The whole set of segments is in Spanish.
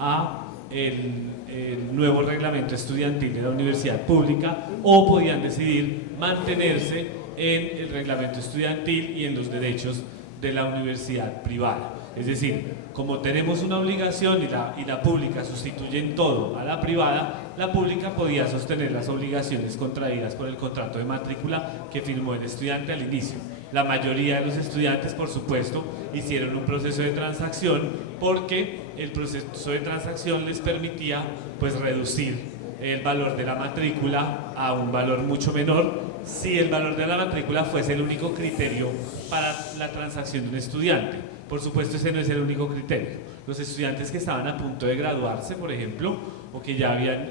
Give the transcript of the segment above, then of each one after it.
a el nuevo reglamento estudiantil de la universidad pública, o podían decidir mantenerse en el reglamento estudiantil y en los derechos de la universidad privada. Es decir, como tenemos una obligación y la pública sustituye en todo a la privada, la pública podía sostener las obligaciones contraídas por el contrato de matrícula que firmó el estudiante al inicio. La mayoría de los estudiantes, por supuesto, hicieron un proceso de transacción porque el proceso de transacción les permitía pues reducir el valor de la matrícula a un valor mucho menor si el valor de la matrícula fuese el único criterio para la transacción de un estudiante. Por supuesto, ese no es el único criterio. Los estudiantes que estaban a punto de graduarse, por ejemplo, o que ya habían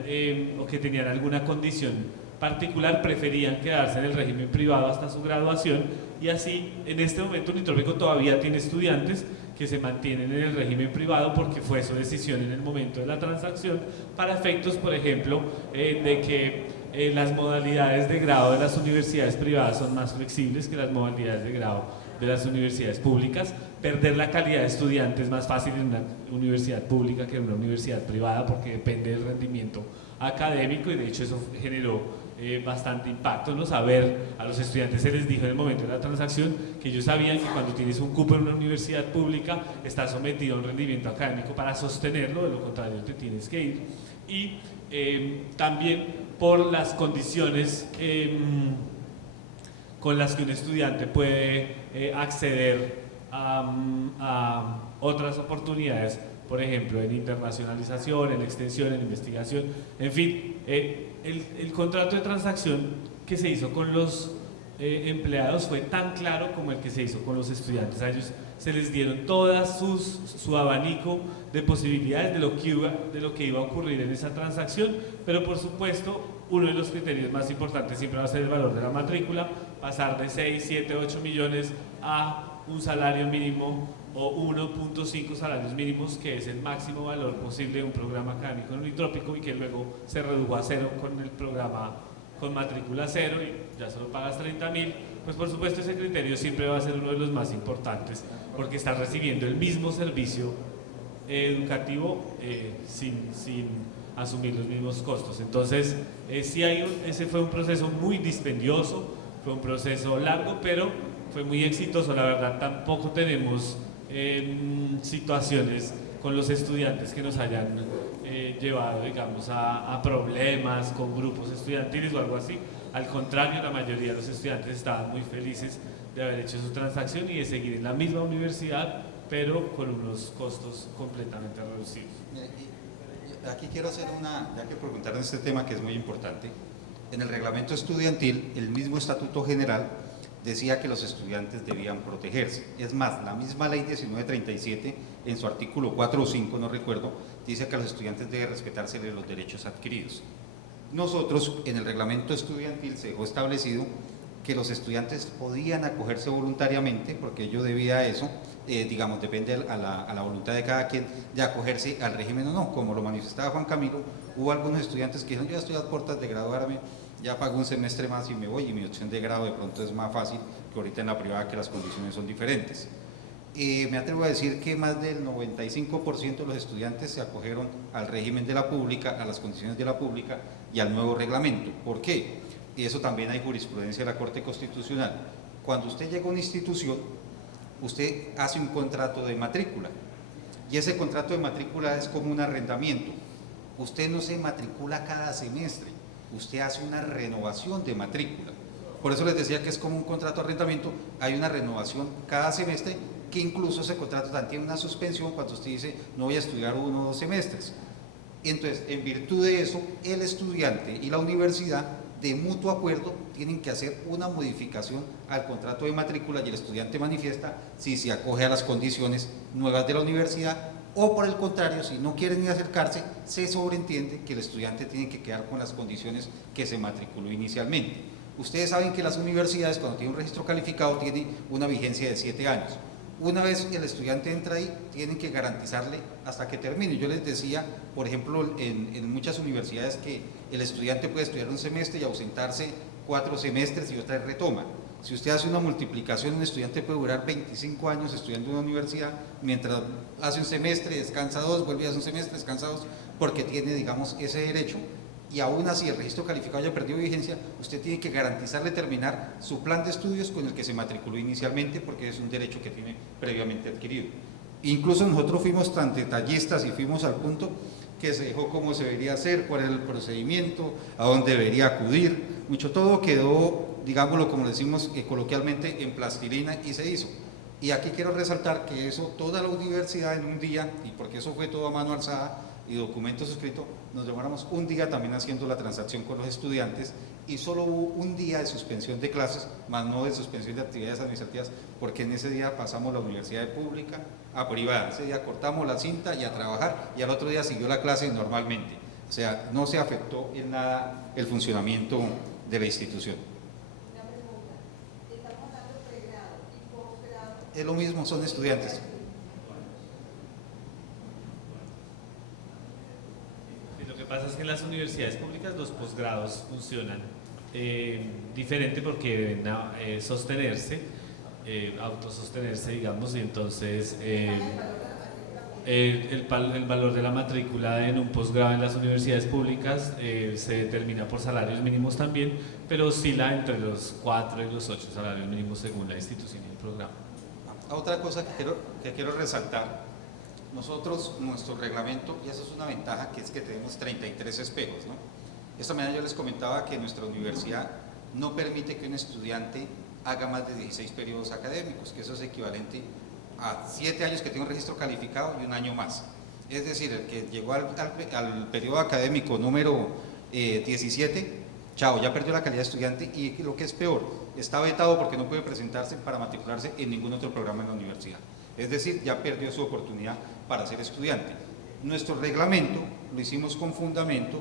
o que tenían alguna condición particular, preferían quedarse en el régimen privado hasta su graduación, y así en este momento Unitrópico todavía tiene estudiantes que se mantienen en el régimen privado porque fue su decisión en el momento de la transacción, para efectos, por ejemplo, de que las modalidades de grado de las universidades privadas son más flexibles que las modalidades de grado de las universidades públicas. Perder la calidad de estudiante es más fácil en una universidad pública que en una universidad privada porque depende del rendimiento académico, y de hecho eso generó bastante impacto, ¿no? Saber, a los estudiantes se les dijo en el momento de la transacción que ellos sabían que cuando tienes un cupo en una universidad pública estás sometido a un rendimiento académico para sostenerlo, de lo contrario te tienes que ir. Y también por las condiciones con las que un estudiante puede acceder a otras oportunidades, por ejemplo, en internacionalización, en extensión, en investigación, en fin. El contrato de transacción que se hizo con los empleados fue tan claro como el que se hizo con los estudiantes. A ellos se les dieron todas su abanico de posibilidades de lo que iba a ocurrir en esa transacción, pero por supuesto uno de los criterios más importantes siempre va a ser el valor de la matrícula. Pasar de 6, 7, 8 millones a un salario mínimo o 1.5 salarios mínimos, que es el máximo valor posible de un programa académico en Unitrópico, y que luego se redujo a cero con el programa con matrícula cero y ya solo pagas 30.000, pues por supuesto ese criterio siempre va a ser uno de los más importantes, porque estás recibiendo el mismo servicio educativo sin asumir los mismos costos. Entonces, ese fue un proceso muy dispendioso, fue un proceso largo, pero fue muy exitoso. La verdad, tampoco tenemos situaciones con los estudiantes que nos hayan llevado, digamos, a problemas con grupos estudiantiles o algo así. Al contrario, la mayoría de los estudiantes estaban muy felices de haber hecho su transacción y de seguir en la misma universidad, pero con unos costos completamente reducidos. Aquí quiero hacer ya que preguntaron este tema que es muy importante. En el reglamento estudiantil, el mismo Estatuto General decía que los estudiantes debían protegerse. Es más, la misma ley 1937, en su artículo 4 o 5, no recuerdo, dice que a los estudiantes debe respetárseles los derechos adquiridos. Nosotros, en el reglamento estudiantil, se dejó establecido que los estudiantes podían acogerse voluntariamente, porque ello debía a eso, digamos, depende a la voluntad de cada quien, de acogerse al régimen o no. Como lo manifestaba Juan Camilo, hubo algunos estudiantes que dijeron: yo ya estoy a puertas de graduarme, ya pago un semestre más y me voy, y mi opción de grado de pronto es más fácil que ahorita en la privada, que las condiciones son diferentes. Me atrevo a decir que más del 95% de los estudiantes se acogieron al régimen de la pública, a las condiciones de la pública y al nuevo reglamento. ¿Por qué? Y eso también hay jurisprudencia de la Corte Constitucional. Cuando usted llega a una institución, usted hace un contrato de matrícula, y ese contrato de matrícula es como un arrendamiento. Usted no se matricula cada semestre, usted hace una renovación de matrícula. Por eso les decía que es como un contrato de arrendamiento, hay una renovación cada semestre, que incluso ese contrato también tiene una suspensión cuando usted dice: no voy a estudiar 1 o 2 semestres. Entonces, en virtud de eso, el estudiante y la universidad, de mutuo acuerdo, tienen que hacer una modificación al contrato de matrícula, y el estudiante manifiesta si se acoge a las condiciones nuevas de la universidad, o por el contrario, si no quiere ni acercarse, se sobreentiende que el estudiante tiene que quedar con las condiciones que se matriculó inicialmente. Ustedes saben que las universidades, cuando tienen un registro calificado, tienen una vigencia de 7 años. Una vez el estudiante entra ahí, tienen que garantizarle hasta que termine. Yo les decía, por ejemplo, en muchas universidades, que el estudiante puede estudiar un semestre y ausentarse 4 semestres y otra vez retoma. Si usted hace una multiplicación, un estudiante puede durar 25 años estudiando en una universidad, mientras hace un semestre, descansa 2, vuelve a hacer un semestre, descansa 2, porque tiene, digamos, ese derecho, y aún así el registro calificado haya perdido vigencia, usted tiene que garantizarle terminar su plan de estudios con el que se matriculó inicialmente, porque es un derecho que tiene previamente adquirido. Incluso nosotros fuimos tan detallistas y fuimos al punto que se dijo cómo se debería hacer, cuál era el procedimiento, a dónde debería acudir, mucho todo quedó, digámoslo como decimos coloquialmente, en plastilina y se hizo. Y aquí quiero resaltar que eso, toda la universidad en un día, y porque eso fue todo a mano alzada y documento suscrito, nos demoramos un día también haciendo la transacción con los estudiantes y solo hubo un día de suspensión de clases, más no de suspensión de actividades administrativas, porque en ese día pasamos la universidad de pública a privada, ese día cortamos la cinta y a trabajar, y al otro día siguió la clase normalmente, o sea, no se afectó en nada el funcionamiento de la institución. Es lo mismo, son estudiantes. Lo que pasa es que en las universidades públicas los posgrados funcionan diferente porque deben sostenerse, autosostenerse, digamos, y entonces el valor de la matrícula en un posgrado en las universidades públicas se determina por salarios mínimos también, pero oscila entre los 4 y los 8 salarios mínimos según la institución y el programa. Otra cosa que quiero resaltar, nosotros, nuestro reglamento, y eso es una ventaja, que es que tenemos 33 espejos, ¿no? Esta mañana yo les comentaba que nuestra universidad no permite que un estudiante haga más de 16 periodos académicos, que eso es equivalente a 7 años que tiene un registro calificado y un año más. Es decir, el que llegó al periodo académico número 17, chao, ya perdió la calidad de estudiante, y lo que es peor, está vetado porque no puede presentarse para matricularse en ningún otro programa en la universidad. Es decir, ya perdió su oportunidad para ser estudiante. Nuestro reglamento lo hicimos con fundamento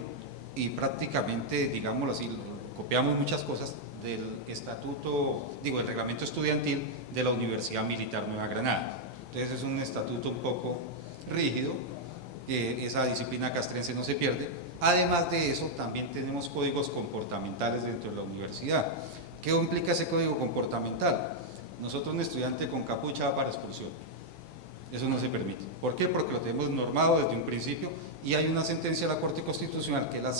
y prácticamente, digámoslo así, copiamos muchas cosas del estatuto, el reglamento estudiantil de la Universidad Militar Nueva Granada. Entonces es un estatuto un poco rígido, esa disciplina castrense no se pierde. Además de eso, también tenemos códigos comportamentales dentro de la universidad. ¿Qué implica ese código comportamental? Nosotros, un estudiante con capucha va para expulsión. Eso no se permite. ¿Por qué? Porque lo tenemos normado desde un principio y hay una sentencia de la Corte Constitucional, que es la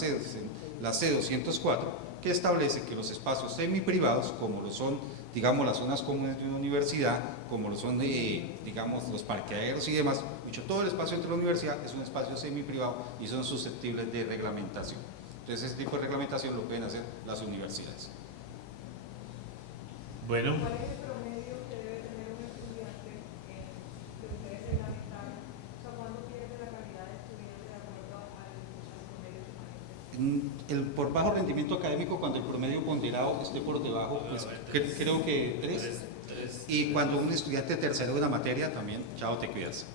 C204, que establece que los espacios semiprivados, como lo son, digamos, las zonas comunes de una universidad, como lo son, digamos, los parqueaderos y demás, todo el espacio dentro de la universidad es un espacio semiprivado y son susceptibles de reglamentación. Entonces, ese tipo de reglamentación lo pueden hacer las universidades. Bueno. ¿Cuál es el promedio que debe tener un estudiante que ustedes reglamentaron? O sea, ¿cuándo pierde la calidad de estudiante de acuerdo al promedio permanente? Por bajo rendimiento académico, cuando el promedio ponderado esté por debajo, creo que 3. Y cuando un estudiante tercero de una materia, también, chao, te cuidas.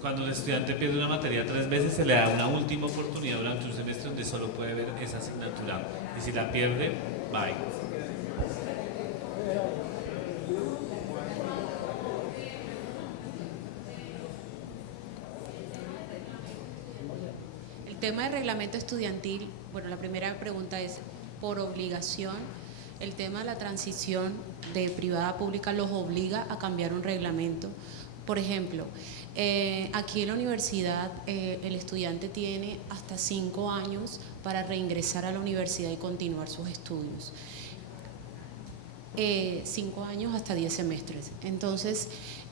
Cuando el estudiante pierde una materia 3 veces, se le da una última oportunidad durante un semestre donde solo puede ver esa asignatura. Y si la pierde, bye. El tema del reglamento estudiantil, bueno, la primera pregunta es, por obligación, el tema de la transición de privada a pública los obliga a cambiar un reglamento. Por ejemplo, aquí en la universidad el estudiante tiene hasta 5 años para reingresar a la universidad y continuar sus estudios. 5 años hasta 10 semestres. Entonces,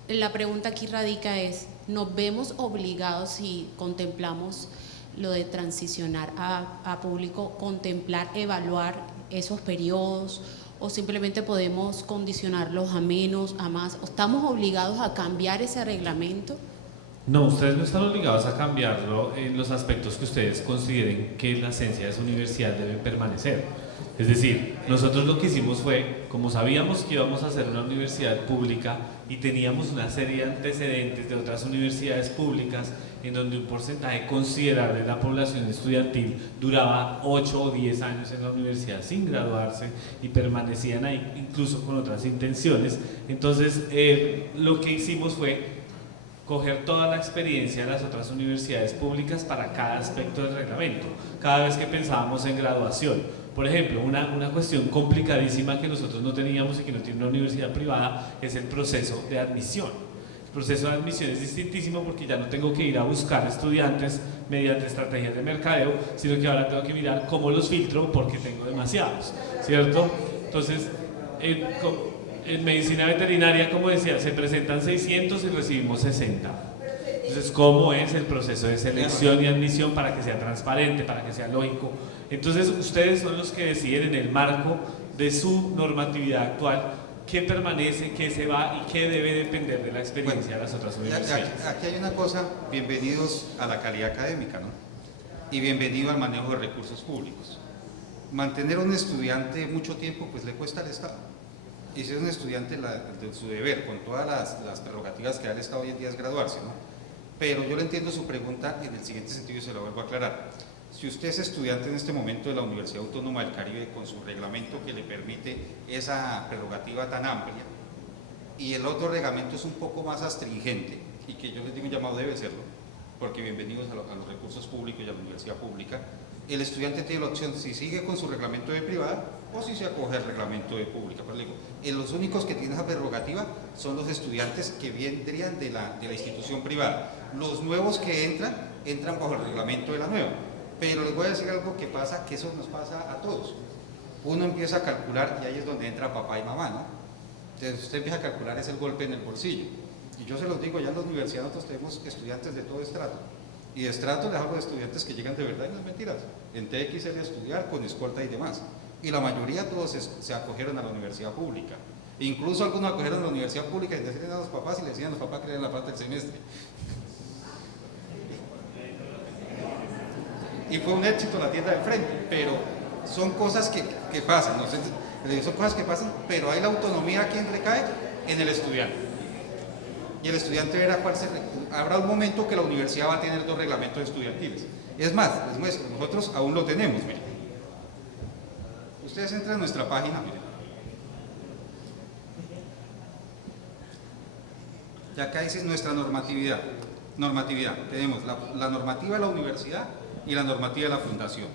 la pregunta aquí radica es, ¿nos vemos obligados si contemplamos lo de transicionar a público, contemplar, evaluar esos periodos, o simplemente podemos condicionarlos a menos, a más? ¿Estamos obligados a cambiar ese reglamento? No, ustedes no están obligados a cambiarlo en los aspectos que ustedes consideren que la esencia de su universidad debe permanecer. Es decir, nosotros lo que hicimos fue, como sabíamos que íbamos a hacer una universidad pública y teníamos una serie de antecedentes de otras universidades públicas en donde un porcentaje considerable de la población estudiantil duraba 8 o 10 años en la universidad sin graduarse y permanecían ahí incluso con otras intenciones. Entonces, lo que hicimos fue coger toda la experiencia de las otras universidades públicas para cada aspecto del reglamento, cada vez que pensábamos en graduación. Por ejemplo, una cuestión complicadísima que nosotros no teníamos y que no tiene una universidad privada es el proceso de admisión. El proceso de admisión es distintísimo porque ya no tengo que ir a buscar estudiantes mediante estrategias de mercadeo, sino que ahora tengo que mirar cómo los filtro porque tengo demasiados, ¿cierto? Entonces, en medicina veterinaria, como decía, se presentan 600 y recibimos 60. Entonces, ¿cómo es el proceso de selección y admisión para que sea transparente, para que sea lógico? Entonces, ustedes son los que deciden en el marco de su normatividad actual qué permanece, qué se va y qué debe depender de la experiencia de las otras universidades. Aquí hay una cosa, bienvenidos a la calidad académica, ¿no? Y bienvenido al manejo de recursos públicos. Mantener a un estudiante mucho tiempo, pues le cuesta al Estado. Y si es un estudiante, de su deber, con todas las prerrogativas que da el Estado hoy en día, es graduarse, ¿no? Pero yo le entiendo su pregunta en el siguiente sentido y se la vuelvo a aclarar. Si usted es estudiante en este momento de la Universidad Autónoma del Caribe con su reglamento que le permite esa prerrogativa tan amplia, y el otro reglamento es un poco más astringente, y que yo les digo un llamado debe serlo, porque bienvenidos a los recursos públicos y a la universidad pública, el estudiante tiene la opción si sigue con su reglamento de privada o si se acoge al reglamento de pública. Pero le digo, los únicos que tienen esa prerrogativa son los estudiantes que vendrían de la institución privada. Los nuevos que entran bajo el reglamento de la nueva. Pero les voy a decir algo que pasa, que eso nos pasa a todos. Uno empieza a calcular y ahí es donde entra papá y mamá, ¿no? Entonces usted empieza a calcular es el golpe en el bolsillo. Y yo se los digo, ya en la universidad nosotros tenemos estudiantes de todo estrato. Y de estrato les hablo de estudiantes que llegan de verdad y no es mentiras. En TXL a estudiar con escolta y demás. Y la mayoría todos se acogieron a la universidad pública. Incluso algunos acogieron a la universidad pública y le decían a los papás y le decían a los papás que le dieran la plata del semestre. Y fue un éxito la tienda del frente, pero son cosas que pasan, ¿no? Son cosas que pasan, pero hay la autonomía a quien recae en el estudiante. Y el estudiante verá cuál habrá un momento que la universidad va a tener 2 reglamentos estudiantiles. Es más, les muestro, nosotros aún lo tenemos, miren. Ustedes entran a nuestra página, miren. Y acá dice nuestra normatividad. Tenemos la normativa de la universidad y la normativa de la fundación.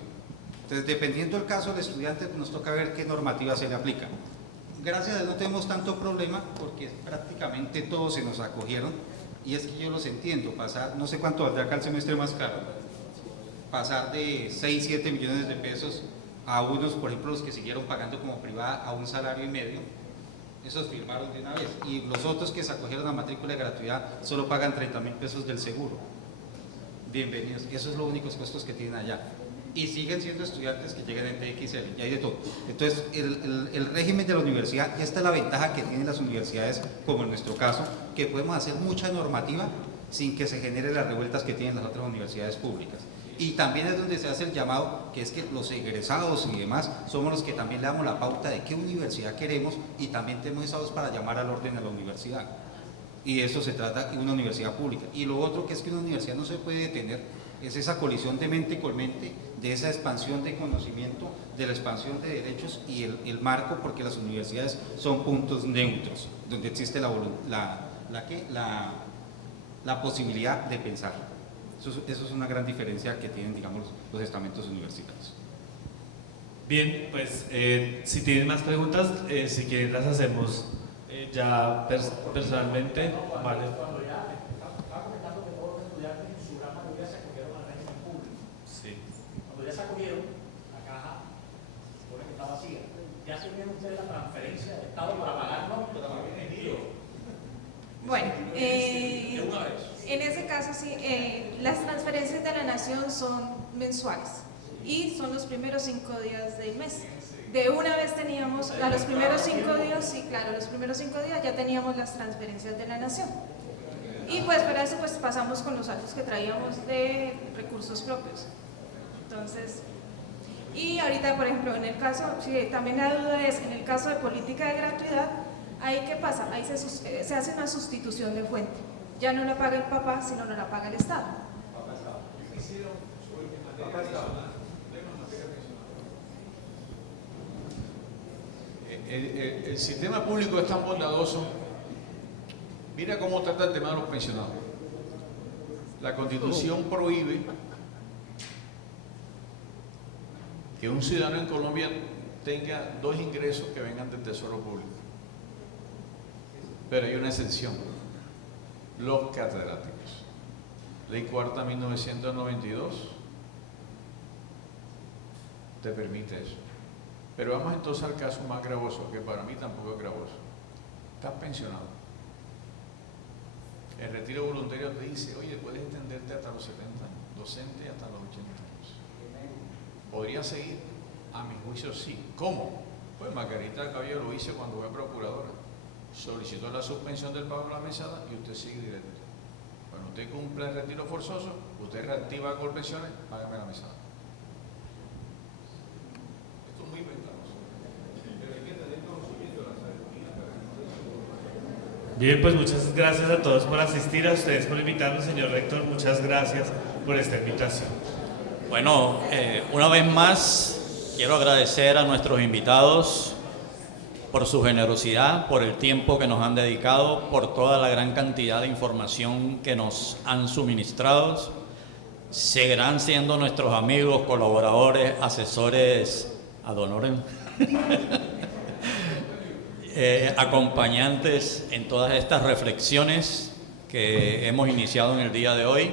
Entonces, dependiendo del caso del estudiante, pues nos toca ver qué normativa se le aplica. Gracias a Dios no tenemos tanto problema porque prácticamente todos se nos acogieron y es que yo los entiendo, pasar, no sé cuánto valdrá acá el semestre más caro, pasar de 6, 7 millones de pesos a unos, por ejemplo, los que siguieron pagando como privada a un salario y medio, esos firmaron de una vez, y los otros que se acogieron a matrícula de gratuidad solo pagan 30.000 pesos del seguro. Bienvenidos, esos son los únicos costos que tienen allá. Y siguen siendo estudiantes que llegan en TXL, y hay de todo. Entonces, el régimen de la universidad, y esta es la ventaja que tienen las universidades, como en nuestro caso, que podemos hacer mucha normativa sin que se generen las revueltas que tienen las otras universidades públicas. Y también es donde se hace el llamado, que es que los egresados y demás somos los que también le damos la pauta de qué universidad queremos y también tenemos esa voz para llamar al orden a la universidad. Y de eso se trata de una universidad pública. Y lo otro que es que una universidad no se puede detener es esa colisión de mente con mente, de esa expansión de conocimiento, de la expansión de derechos y el marco, porque las universidades son puntos neutros, donde existe la posibilidad de pensar. Eso es una gran diferencia que tienen, digamos, los estamentos universitarios. Bien, pues si tienen más preguntas, si quieren las hacemos ya personalmente. Vale. Ya se acogieron, la caja supone que está vacía. ¿Ya se vieron ustedes la transferencia del Estado para pagarlo? Bueno, en ese caso sí, las transferencias de la Nación son mensuales y son los primeros 5 días del mes. De una vez teníamos, a los primeros 5 días, sí, claro, los primeros 5 días ya teníamos las transferencias de la Nación. Y pues para eso pues pasamos con los saldos que traíamos de recursos propios. Entonces, y ahorita, por ejemplo, en el caso, sí, también la duda es, en el caso de política de gratuidad, ¿ahí qué pasa? Ahí se hace una sustitución de fuente. Ya no la paga el papá, sino no la paga el Estado. El sistema público es tan bondadoso. Mira cómo trata el tema de los pensionados. La Constitución prohíbe que un ciudadano en Colombia tenga 2 ingresos que vengan del Tesoro Público. Pero hay una excepción: los catedráticos. Ley Cuarta 1992 te permite eso. Pero vamos entonces al caso más gravoso, que para mí tampoco es gravoso. Estás pensionado. El retiro voluntario te dice, oye, puedes extenderte hasta los 70 años, docente hasta los 80 años. ¿Podría seguir? A mi juicio sí. ¿Cómo? Pues Margarita Cabello lo hizo cuando fue procuradora. Solicitó la suspensión del pago de la mesada y usted sigue directo. Cuando usted cumple el retiro forzoso, usted reactiva Colpensiones, págame la mesada. Esto es muy ventajoso. Pero hay que tener conocimiento de la salud. Bien, pues muchas gracias a todos por asistir, a ustedes por invitarnos, señor rector, muchas gracias por esta invitación. Bueno, una vez más quiero agradecer a nuestros invitados por su generosidad, por el tiempo que nos han dedicado, por toda la gran cantidad de información que nos han suministrado. Seguirán siendo nuestros amigos, colaboradores, asesores, ad honorem, acompañantes en todas estas reflexiones que hemos iniciado en el día de hoy.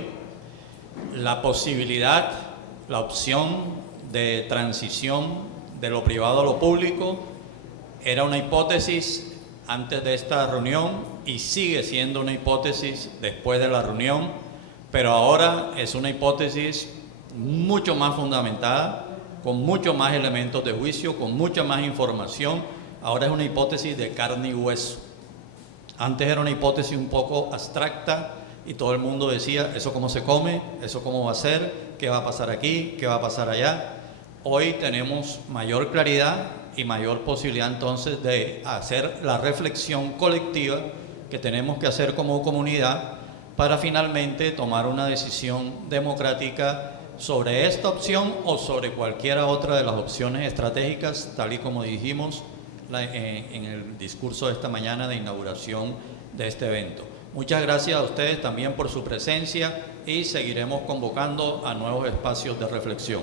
La posibilidad, la opción de transición de lo privado a lo público era una hipótesis antes de esta reunión y sigue siendo una hipótesis después de la reunión, pero ahora es una hipótesis mucho más fundamentada, con muchos más elementos de juicio, con mucha más información. Ahora es una hipótesis de carne y hueso. Antes era una hipótesis un poco abstracta y todo el mundo decía, ¿eso cómo se come? ¿Eso cómo va a ser? ¿Qué va a pasar aquí? ¿Qué va a pasar allá? Hoy tenemos mayor claridad y mayor posibilidad entonces de hacer la reflexión colectiva que tenemos que hacer como comunidad para finalmente tomar una decisión democrática sobre esta opción o sobre cualquiera otra de las opciones estratégicas, tal y como dijimos en el discurso de esta mañana de inauguración de este evento. Muchas gracias a ustedes también por su presencia y seguiremos convocando a nuevos espacios de reflexión.